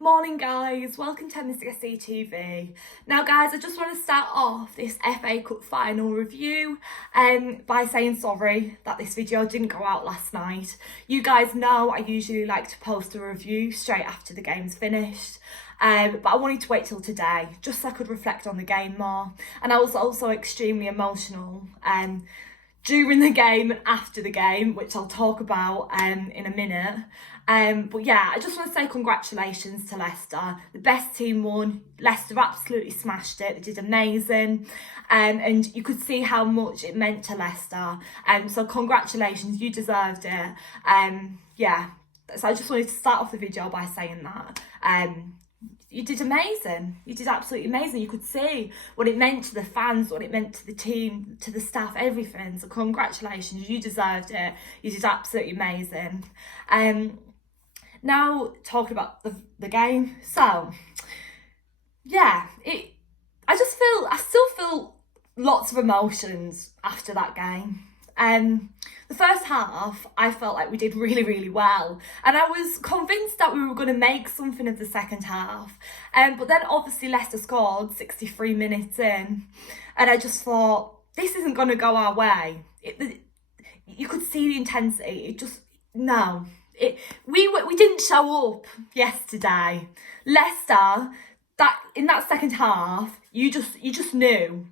Morning guys, welcome to Mystic TV. Now guys, I just want to start off this FA Cup final review by saying sorry that this video didn't go out last night. You guys know I usually like to post a review straight after the game's finished. But I wanted to wait till today just so I could reflect on the game more. And I was also extremely emotional during the game and after the game, which I'll talk about in a minute. But yeah, I just want to say congratulations to Leicester. The best team won. Leicester absolutely smashed it. They did amazing. And you could see how much it meant to Leicester. So congratulations, you deserved it. Yeah, so I just wanted to start off the video by saying that. You did amazing. You did absolutely amazing. You could see what it meant to the fans, what it meant to the team, to the staff, everything. So congratulations, you deserved it. You did absolutely amazing. Now talking about the game. So yeah, I still feel lots of emotions after that game. The first half, I felt like we did really, really well. And I was convinced that we were going to make something of the second half. But then obviously Leicester scored 63 minutes in. And I just thought, this isn't going to go our way. You could see the intensity. We didn't show up yesterday. Leicester, in that second half, you just knew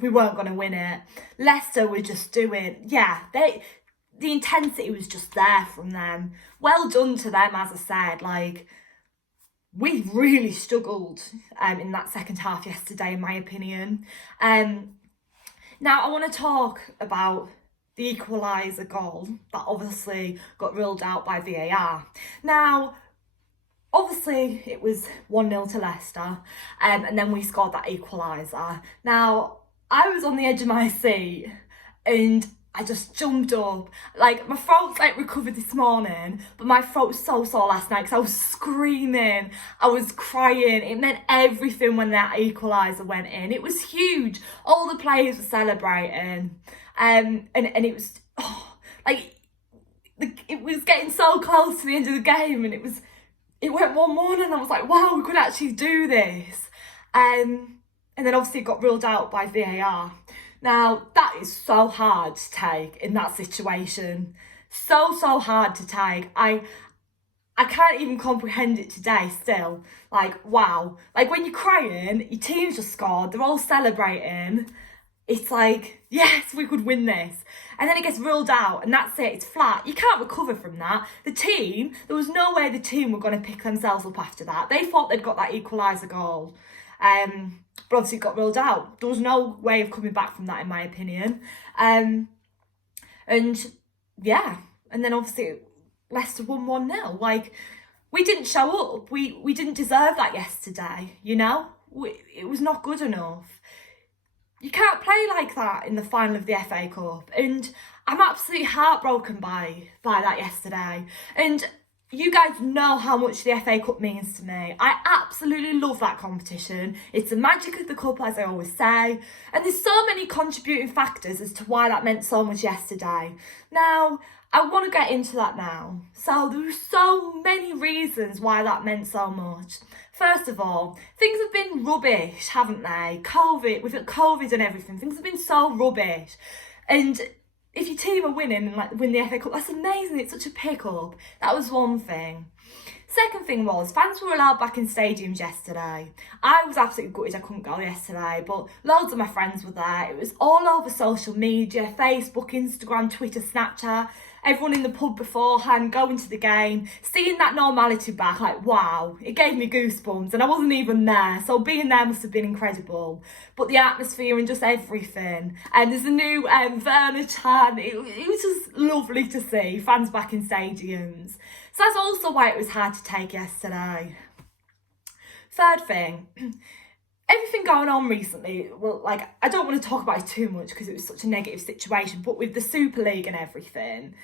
we weren't going to win it. Leicester were just doing, the intensity was just there from them. Well done to them, as I said. Like, we really struggled in that second half yesterday, in my opinion. Now, I want to talk about the equaliser goal that obviously got ruled out by VAR. Now, obviously, it was 1-0 to Leicester, and then we scored that equaliser. Now, I was on the edge of my seat and I just jumped up. Like, my throat's recovered this morning, but my throat was so sore last night because I was screaming, I was crying. It meant everything when that equaliser went in. It was huge. All the players were celebrating. And it was, it was getting so close to the end of the game, and it went 1-1, and I was like, wow, we could actually do this. And then obviously it got ruled out by VAR. Now, that is so hard to take in that situation. So hard to take. I can't even comprehend it today still. Like, wow. Like, when you're crying, your team's just scored, they're all celebrating. It's like, yes, we could win this. And then it gets ruled out, and that's it, it's flat. You can't recover from that. There was no way the team were going to pick themselves up after that. They thought they'd got that equaliser goal. But obviously it got ruled out. There was no way of coming back from that, in my opinion. And then obviously Leicester won 1-0. Like, we didn't show up. We didn't deserve that yesterday, you know? It was not good enough. You can't play like that in the final of the FA Cup. And I'm absolutely heartbroken by that yesterday. And you guys know how much the FA Cup means to me. I absolutely love that competition. It's the magic of the cup, as I always say. And there's so many contributing factors as to why that meant so much yesterday. Now, I want to get into that now. So there were so many reasons why that meant so much. First of all, things have been rubbish, haven't they? We've got COVID and everything. Things have been so rubbish. And if your team are winning and win the FA Cup, that's amazing. It's such a pick-up. That was one thing. Second thing was, fans were allowed back in stadiums yesterday. I was absolutely gutted I couldn't go yesterday, but loads of my friends were there. It was all over social media, Facebook, Instagram, Twitter, Snapchat. Everyone in the pub beforehand, going to the game, seeing that normality back, like, wow, it gave me goosebumps, and I wasn't even there, so being there must have been incredible. But the atmosphere and just everything, and there's a new Werner Chan, it was just lovely to see fans back in stadiums. So that's also why it was hard to take yesterday. Third thing, everything going on recently, well, I don't want to talk about it too much because it was such a negative situation, but with the Super League and everything,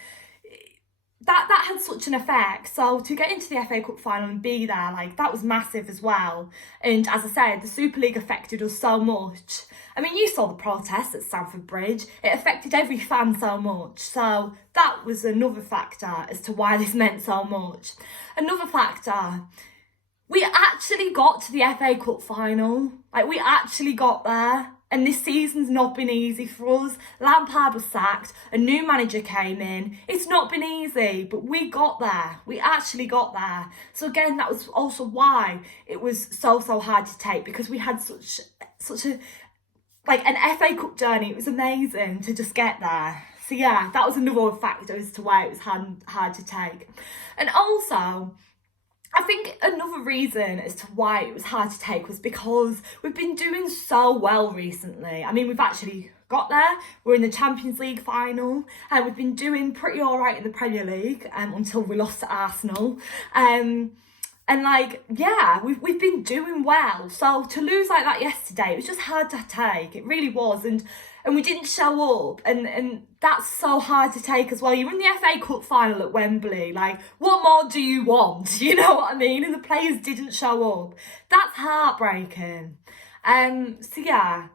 that had such an effect. So to get into the FA Cup final and be there, that was massive as well. And as I said, the Super League affected us so much. I mean, you saw the protests at Stamford Bridge. It affected every fan so much. So that was another factor as to why this meant so much. Another factor, we actually got to the FA Cup final. Like, we actually got there. And this season's not been easy for us. Lampard was sacked, a new manager came in. It's not been easy, but we got there. We actually got there. So again, that was also why it was so hard to take, because we had such a like an FA Cup journey. It was amazing to just get there. So yeah, that was another factor as to why it was hard to take. And also, I think another reason as to why it was hard to take was because we've been doing so well recently. I mean, we've actually got there. We're in the Champions League final, and we've been doing pretty all right in the Premier League until we lost to Arsenal. And like, yeah, we've been doing well. So to lose like that yesterday, it was just hard to take. It really was. And we didn't show up. And that's so hard to take as well. You're in the FA Cup final at Wembley. Like, what more do you want? You know what I mean? And the players didn't show up. That's heartbreaking. So yeah,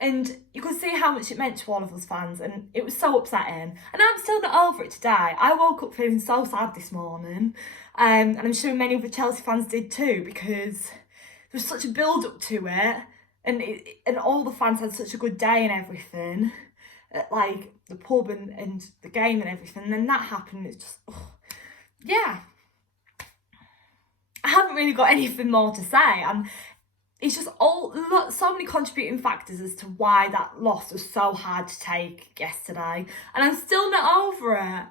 and you could see how much it meant to all of us fans, and it was so upsetting. And I'm still not over it today. I woke up feeling so sad this morning, and I'm sure many of the Chelsea fans did too, because there was such a build up to it, and all the fans had such a good day and everything, at like the pub and the game and everything. And then that happened. It's just, yeah. I haven't really got anything more to say. It's just so many contributing factors as to why that loss was so hard to take yesterday, and I'm still not over it.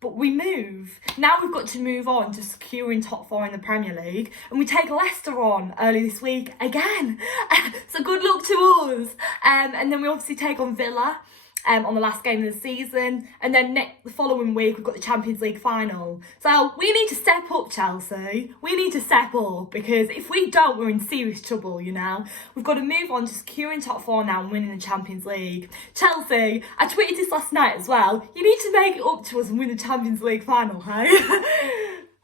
But we move. Now we've got to move on to securing top 4 in the Premier League, and we take Leicester on early this week again. So good luck to us. And then we obviously take on Villa on the last game of the season, and then the following week we've got the Champions League final. So we need to step up, Chelsea. We need to step up, because if we don't, we're in serious trouble, you know. We've got to move on to securing top 4 now and winning the Champions League. Chelsea, I tweeted this last night as well, you need to make it up to us and win the Champions League final, hey?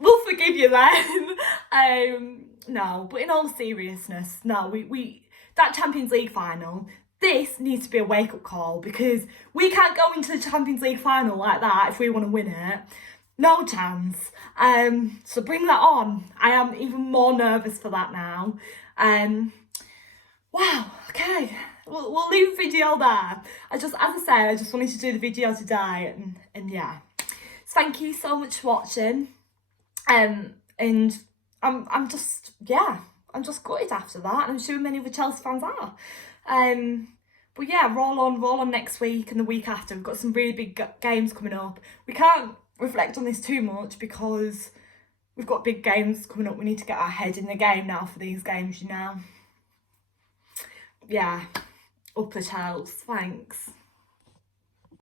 We'll forgive you then. No, but in all seriousness, no, we that Champions League final, this needs to be a wake-up call, because we can't go into the Champions League final like that if we want to win it. No chance. So bring that on. I am even more nervous for that now. Wow, okay. We'll leave the video there. As I say, I just wanted to do the video today, and yeah. So thank you so much for watching. And I'm just gutted after that, and I'm sure many of the Chelsea fans are. But yeah, roll on next week and the week after. We've got some really big games coming up. We can't reflect on this too much because we've got big games coming up. We need to get our head in the game now for these games, you know. Yeah, up the Chelsea. Thanks.